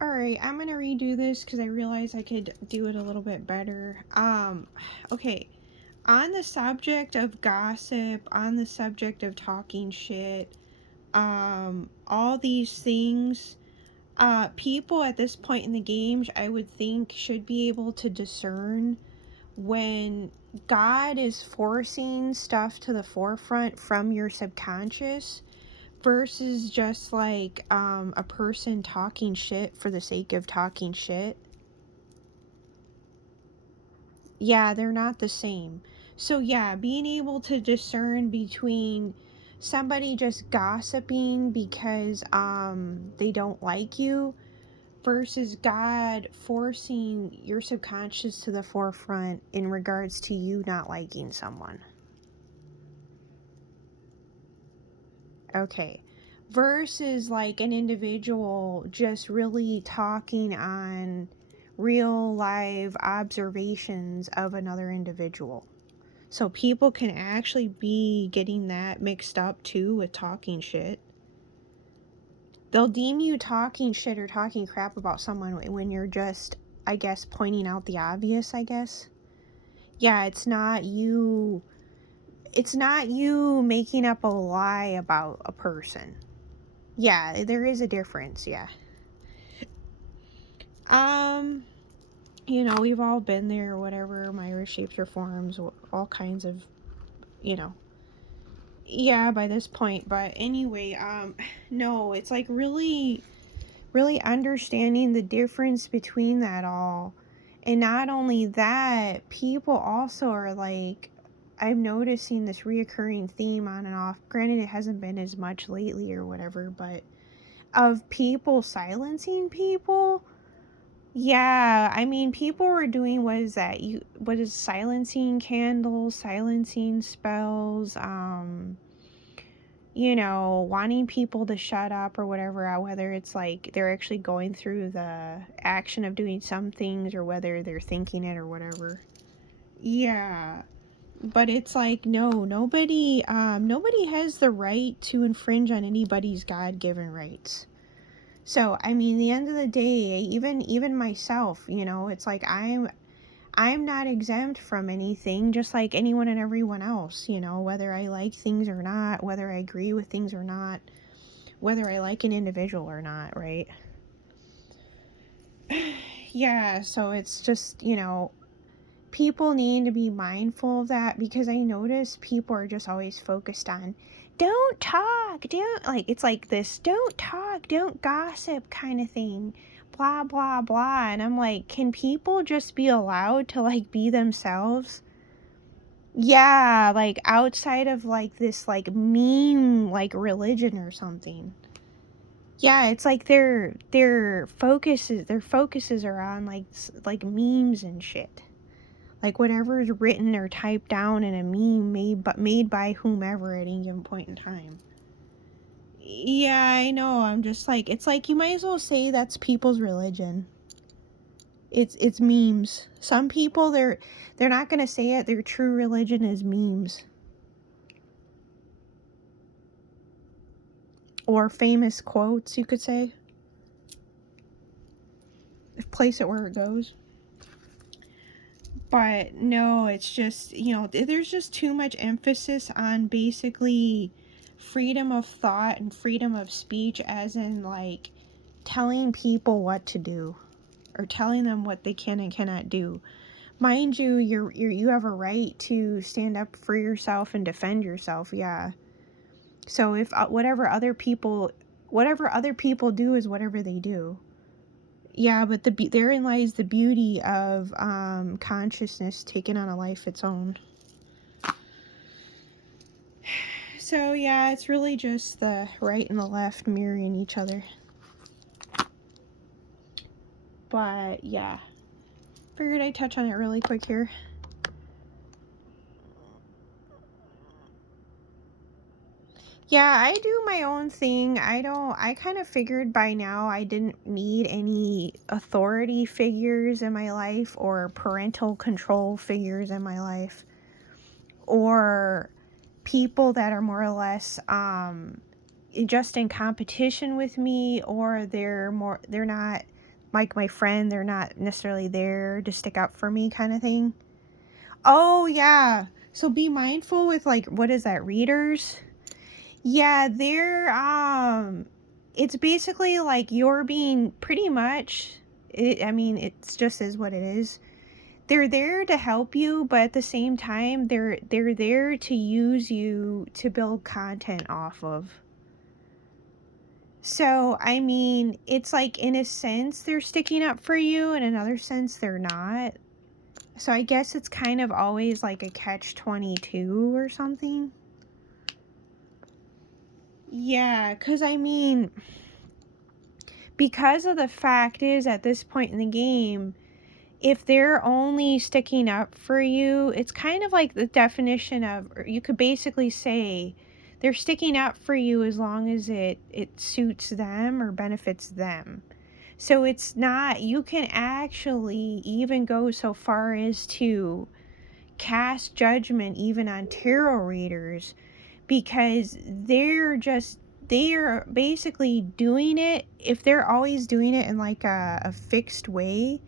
Alright, I'm gonna redo this because I realized I could do it a little bit better. Okay. On the subject of gossip, on the subject of talking shit, all these things, people at this point in the game, I would think, should be able to discern when God is forcing stuff to the forefront from your subconscious versus just like a person talking shit for the sake of talking shit. Yeah, they're not the same. So yeah, being able to discern between somebody just gossiping because they don't like you versus God forcing your subconscious to the forefront in regards to you not liking someone. Okay. Versus like an individual just really talking on real live observations of another individual. So people can actually be getting that mixed up too with talking shit. They'll deem you talking shit or talking crap about someone when you're just, I guess, pointing out the obvious, I guess. Yeah, it's not you making up a lie about a person. Yeah, there is a difference, yeah. We've all been there, whatever, myriad shapes or forms, all kinds of, you know. Yeah, by this point, but anyway, no, it's like really, really understanding the difference between that all. And not only that, people also are like, I'm noticing this reoccurring theme on and off. Granted, it hasn't been as much lately or whatever, but of people silencing people. Yeah, I mean, people were doing what is silencing candles, silencing spells, wanting people to shut up or whatever, whether it's like they're actually going through the action of doing some things or whether they're thinking it or whatever. Yeah. But it's like, no, nobody has the right to infringe on anybody's God-given rights. So, I mean, the end of the day, even myself, it's like I'm not exempt from anything, just like anyone and everyone else, whether I like things or not, whether I agree with things or not, whether I like an individual or not, right? Yeah, so it's just, people need to be mindful of that because I notice people are just always focused on don't talk, don't, like, it's like this don't talk, don't gossip kind of thing, blah blah blah. And I'm like, can people just be allowed to like be themselves? Yeah, like outside of like this like meme like religion or something. Yeah, it's like their focuses are on like memes and shit. Like whatever is written or typed down in a meme made by whomever at any given point in time. Yeah, I know. I'm just like, it's like you might as well say that's people's religion. It's memes. Some people they're not gonna say it. Their true religion is memes or famous quotes. You could say. Place it where it goes. But no, it's just, there's just too much emphasis on basically freedom of thought and freedom of speech, as in like telling people what to do or telling them what they can and cannot do. Mind you, you have a right to stand up for yourself and defend yourself. Yeah. So if whatever other people do is whatever they do. Yeah, but therein lies the beauty of consciousness taking on a life its own. So yeah, it's really just the right and the left mirroring each other. But yeah, figured I'd touch on it really quick here. Yeah, I do my own thing. I kind of figured by now I didn't need any authority figures in my life or parental control figures in my life or people that are more or less just in competition with me, or they're not like my friend, they're not necessarily there to stick up for me kind of thing. Oh, yeah. So be mindful with, like, what is that, readers? Yeah, it's basically like you're being pretty much, I mean, it's just is what it is. They're there to help you, but at the same time, they're there to use you to build content off of. So, I mean, it's like in a sense they're sticking up for you, in another sense they're not. So I guess it's kind of always like a catch-22 or something. Yeah, because I mean, because of the fact is at this point in the game, if they're only sticking up for you, it's kind of like the definition of, or you could basically say they're sticking up for you as long as it suits them or benefits them. So it's not, you can actually even go so far as to cast judgment even on tarot readers, because they're basically doing it, if they're always doing it in like a fixed way,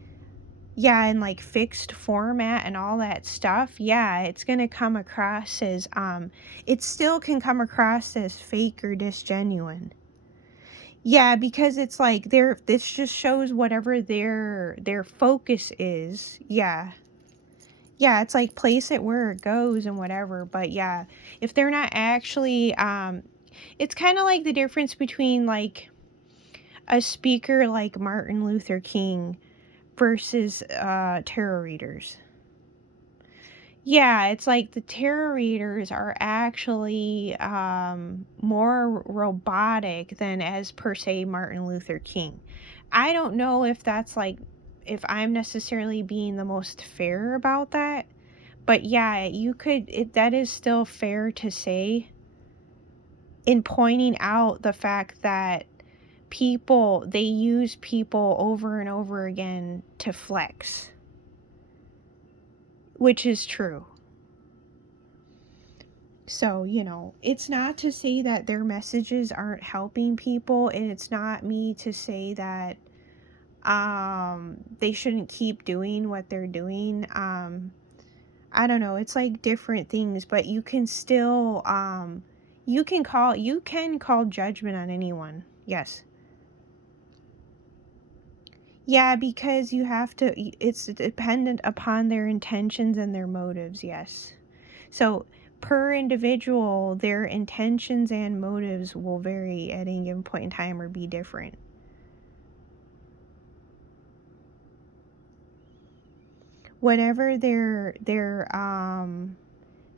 yeah, in like fixed format and all that stuff, yeah, it's gonna come across as it still can come across as fake or disgenuine. Yeah, because it's like this just shows whatever their focus is. Yeah. Yeah, it's like place it where it goes and whatever, but yeah, if they're not actually it's kind of like the difference between like a speaker like Martin Luther King versus tarot readers. Yeah, it's like the tarot readers are actually more robotic than as per se Martin Luther King. I don't know if that's like, if I'm necessarily being the most fair about that, but yeah, that is still fair to say in pointing out the fact that they use people over and over again to flex, which is true. So, it's not to say that their messages aren't helping people, and it's not me to say that they shouldn't keep doing what they're doing. I don't know, it's like different things, but you can still you can call judgment on anyone. Yes. Yeah, because it's dependent upon their intentions and their motives, yes. So, per individual, their intentions and motives will vary at any given point in time or be different. Whatever they're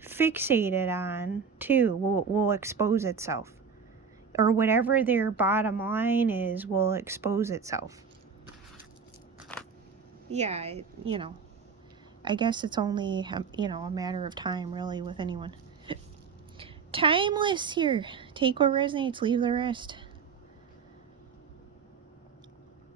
fixated on too will expose itself. Or whatever their bottom line is will expose itself. Yeah, I guess it's only a matter of time really with anyone. Timeless here. Take what resonates, leave the rest.